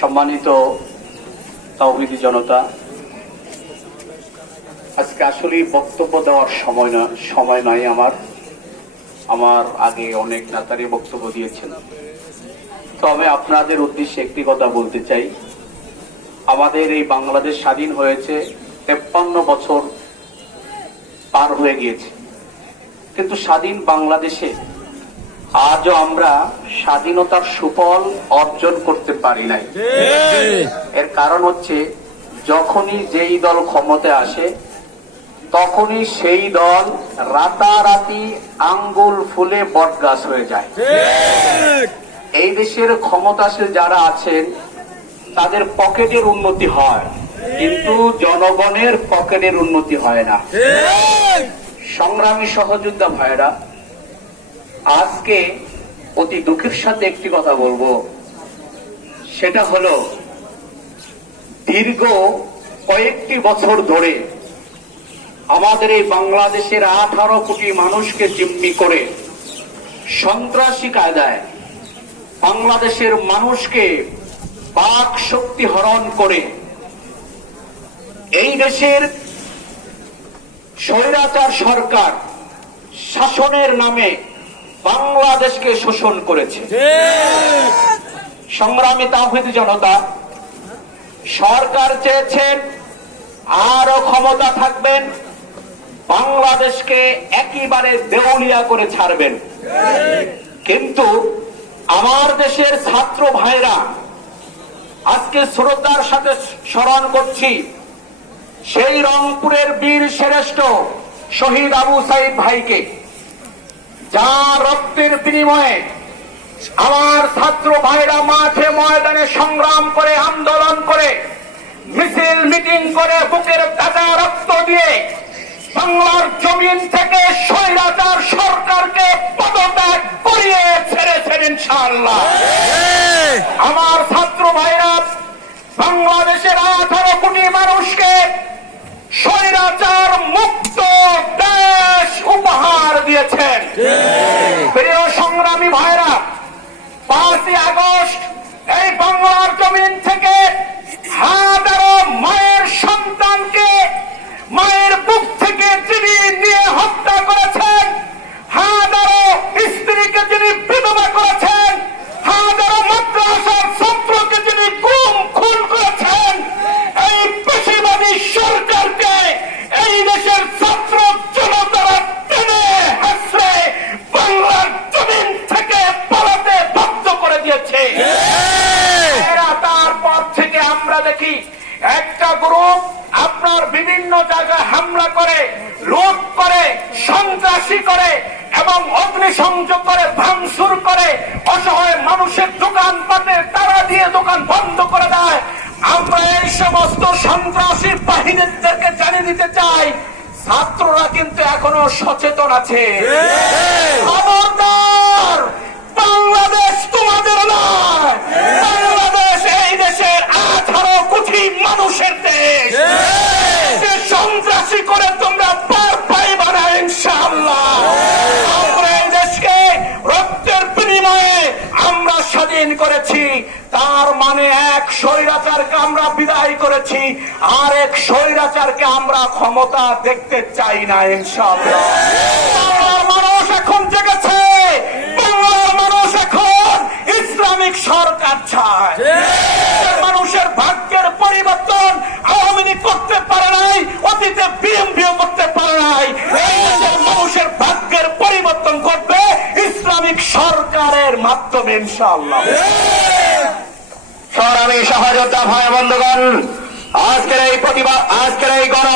সম্মানিত তাওহীদি জনতা, আজকে আসলে বক্তব্য দেওয়ার সময় নাই। আমার আগে অনেক নেতারই বক্তব্য দিয়েছেন। তবে আপনাদের উদ্দেশ্যে একটি কথা বলতে চাই। আমাদের এই বাংলাদেশ স্বাধীন হয়েছে 53 বছর পার হয়ে গিয়েছে, কিন্তু স্বাধীন বাংলাদেশে আজও আমরা স্বাধীনতার সুফল অর্জন করতে পারি নাই। এর কারণ হচ্ছে, যখনই যেই দল ক্ষমতায় আসে তখনই সেই দল রাতারাতি আঙ্গুল ফুলে বটগাছ হয়ে যায়। এই দেশের ক্ষমতাশীল যারা আছেন তাদের পকেটের উন্নতি হয়, কিন্তু জনগণের পকেটের উন্নতি হয় না। সংগ্রামী সহযোদ্ধা ভাইরা, আজকে অতি দুঃখের সাথে একটি কথা বলবো, সেটা হলো দীর্ঘ কয়েকটি বছর ধরে আমাদের এই বাংলাদেশের 18 কোটি মানুষকে জিম্মি করে সন্ত্রাসী কায়দায় বাংলাদেশের মানুষকে বাক শক্তি হরণ করে এই দেশের স্বৈরাচার সরকার শাসনের নামে বাংলাদেশকে শোষণ করেছে। সংগ্রামী তাওহীদি জনতা, সরকার চেয়েছেন আরো ক্ষমতা থাকবেন, বাংলাদেশকে একেবারে দেউলিয়া করে ছাড়বেন। কিন্তু আমার দেশের ছাত্র ভাইরা, আজকে শ্রদ্ধার সাথে স্মরণ করছি সেই রংপুরের বীর শ্রেষ্ঠ শহীদ আবু সাইদ ভাইকে, যার রক্তের বিনিময়ে আমার ছাত্র ভাইরা মাঠে ময়দানে সংগ্রাম করে, আন্দোলন করে, মিছিল মিটিং করে, বুকের তাজা রক্ত দিয়ে বাংলার জমিন থেকে স্বৈরাচার সরকারকে পদত্যাগ করিয়ে ছেড়েছেন ইনশাআল্লাহ। আমার ছাত্র ভাইরা বাংলাদেশের 18 কোটি মানুষকে স্বৈরাচার মুক্ত দেশ উপহার দিয়েছেন। প্রিয় সংগ্রামী ভাইরা, 5ই আগস্ট এই বাংলার জমিন থেকে হাজারো মায়ের সন্তানকে মায়ের বুক থেকে যিনি নিয়ে হত্যা করেছেন, হাজারো স্ত্রীকে যিনি বিধবা করেছেন, হাজারো মাদ্রাসার ছাত্রকে যিনি গুম খুন করেছেন, এই পেশিবাদী সরকারকে এই দেশের ছাত্র জনতারা টেনে হেসড়ে বাংলার জমিন থেকে পালাতে বাধ্য করে দিয়েছে। তারপর থেকে আমরা দেখি একটা গ্রুপ আপনার বিভিন্ন জায়গায় হামলা করে, লুট করে, সন্ত্রাসী করে এবং অগ্নিসংযোগ করে, ভাঙচুর করে, অসহায় মানুষের দোকানপাটে তারা দিয়ে দোকান বন্ধ করে দেয়। আমরা এই সমস্ত সন্ত্রাসী বাহিনীদেরকে জানিয়ে দিতে চাই, ছাত্ররা কিন্তু এখনো সচেতন আছে। খবরদার, বাংলাদেশ তোমাদের নয়, বাংলাদেশ এই দেশের 18 কোটি মানুষের দেশ। সন্ত্রাসী করে তোমরা পার পাইবা না ইনশাআল্লাহ। আমরা এই দেশকে রক্তের বিনিময়ে আমরা স্বাধীন করেছি, তার মানে এক স্বৈরাচারকে আমরা বিদায় করেছি, আর এক স্বৈরাচারকে আমরা ক্ষমতা দেখতে চাই না ইনশাআল্লাহ। বাংলার মানুষ এখন জেগেছে, বাংলার মানুষ এখন ইসলামিক সরকার চায়। মানুষের ভাগ্যের পরিবর্তন আওয়ামী লীগ করতে পারে নাই, অতীতে বিএনপিও করতে পারে নাই। এই দেশের মানুষের ভাগ্যের পরিবর্তন করবে ইসলামিক সরকারের মাধ্যমে ইনশাআল্লাহ। সংগ্রামী সহযোদ্ধা ভাই বন্ধুগণ, আজকের এই গণ